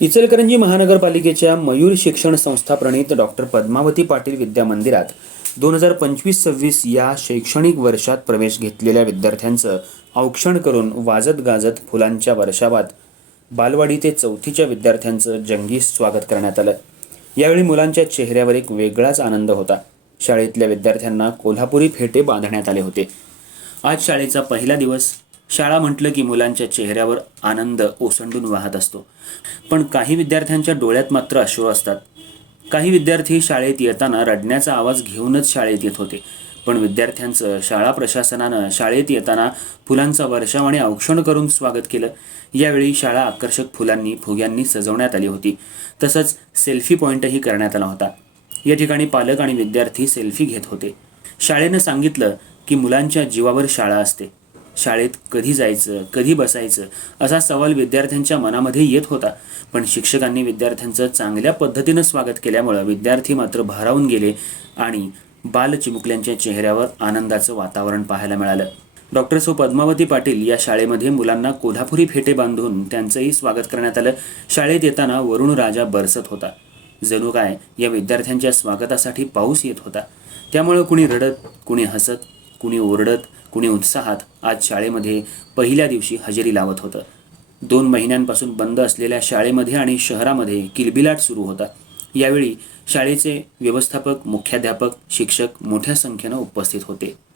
इचलकरंजी महानगरपालिकेच्या मयूर शिक्षण संस्था प्रणित डॉक्टर पद्मावती पाटील विद्या मंदिरात दोन हजार पंचवीस सव्वीस या शैक्षणिक वर्षात प्रवेश घेतलेल्या विद्यार्थ्यांचं औक्षण करून वाजत गाजत फुलांच्या वर्षावात बालवाडी ते चौथीच्या विद्यार्थ्यांचं जंगी स्वागत करण्यात आलं. यावेळी मुलांच्या चेहऱ्यावर एक वेगळाच आनंद होता. शाळेतल्या विद्यार्थ्यांना कोल्हापुरी फेटे बांधण्यात आले होते. आज शाळेचा पहिला दिवस शाळा म्हटलं की मुलांच्या चेहऱ्यावर आनंद ओसंडून वाहत असतो. पण काही विद्यार्थ्यांच्या डोळ्यात मात्र अश्रू असतात. काही विद्यार्थी शाळेत येताना रडण्याचा आवाज घेऊनच शाळेत येत होते. पण विद्यार्थ्यांचं शाळा प्रशासनानं शाळेत येताना फुलांचा वर्षाव आणि औक्षण करून स्वागत केलं. यावेळी शाळा आकर्षक फुलांनी फुग्यांनी सजवण्यात आली होती. तसंच सेल्फी पॉईंटही करण्यात आला होता. या ठिकाणी पालक आणि विद्यार्थी सेल्फी घेत होते. शाळेनं सांगितलं की मुलांच्या जीवावर शाळा असते. शाळेत कधी जायचं कधी बसायचं असा सवाल विद्यार्थ्यांच्या मनामध्ये येत होता. पण शिक्षकांनी विद्यार्थ्यांचं चांगल्या पद्धतीनं स्वागत केल्यामुळं विद्यार्थी मात्र भारावून गेले आणि बाल चिमुकल्यांच्या चेहऱ्यावर आनंदाचं वातावरण पाहायला मिळालं. डॉक्टर सो पद्मावती पाटील या शाळेमध्ये मुलांना कोल्हापुरी फेटे बांधून त्यांचंही स्वागत करण्यात आलं. शाळेत येताना वरुण राजा बरसत होता. जणू काय या विद्यार्थ्यांच्या स्वागतासाठी पाऊस येत होता. त्यामुळं कुणी रडत कुणी हसत कुणी ओरडत कुणी उत्साहात आज शाळेमध्ये पहिल्या दिवशी हजेरी लावत होतं. दोन महिन्यांपासून बंद असलेल्या शाळेमध्ये आणि शहरामध्ये किलबिलाट सुरू होता. यावेळी शाळेचे व्यवस्थापक मुख्याध्यापक शिक्षक मोठ्या संख्येनं उपस्थित होते.